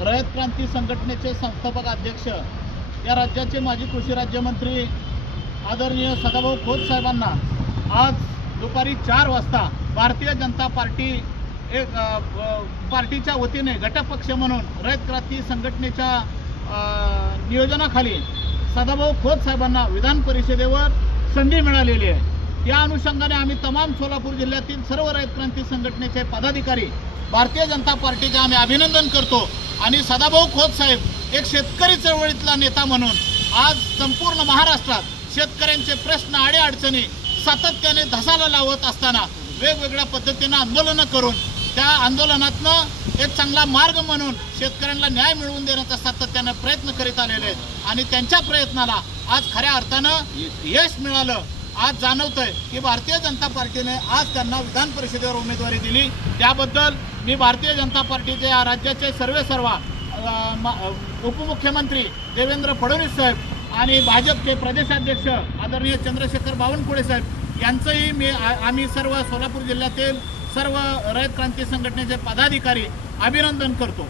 रयत क्रांती संघटनेचे संस्थापक अध्यक्ष या राज्याचे माजी कृषी राज्यमंत्री आदरणीय सदाभाऊ खोत साहेबांना आज दुपारी चार वाजता भारतीय जनता पार्टी एक पार्टीच्या वतीने घटकपक्ष म्हणून रयत क्रांती संघटनेच्या नियोजनाखाली सदाभाऊ खोत साहेबांना विधान परिषदेवर संधी मिळालेली आहे. या अनुषंगाने आम्ही तमाम सोलापूर जिल्ह्यातील सर्व रयत क्रांती संघटनेचे पदाधिकारी भारतीय जनता पार्टीचे आम्ही अभिनंदन करतो. आणि सदाभाऊ खोत साहेब एक शेतकरी चळवळीतला नेता म्हणून आज संपूर्ण महाराष्ट्रात शेतकऱ्यांचे प्रश्न अडीअडचणी सातत्याने धसाला लावत असताना वेगवेगळ्या पद्धतीनं आंदोलनं करून त्या आंदोलनातनं एक चांगला मार्ग म्हणून शेतकऱ्यांना न्याय मिळवून देण्याचा सातत्यानं प्रयत्न करीत आलेले आहेत. आणि त्यांच्या प्रयत्नाला आज खऱ्या अर्थानं यश मिळालं. आज जाणवतंय की भारतीय जनता पार्टीने आज त्यांना विधान परिषदेवर उमेदवारी दिली. त्याबद्दल मी भारतीय जनता पार्टीचे या राज्याचे सर्वे सर्वा म- उपमुख्यमंत्री देवेंद्र फडणवीस साहेब आणि भाजपचे प्रदेशाध्यक्ष आदरणीय चंद्रशेखर बावनकुळे साहेब यांचंही मी आम्ही सर्व सोलापूर जिल्ह्यातील सर्व रयत क्रांती संघटनेचे पदाधिकारी अभिनंदन करतो.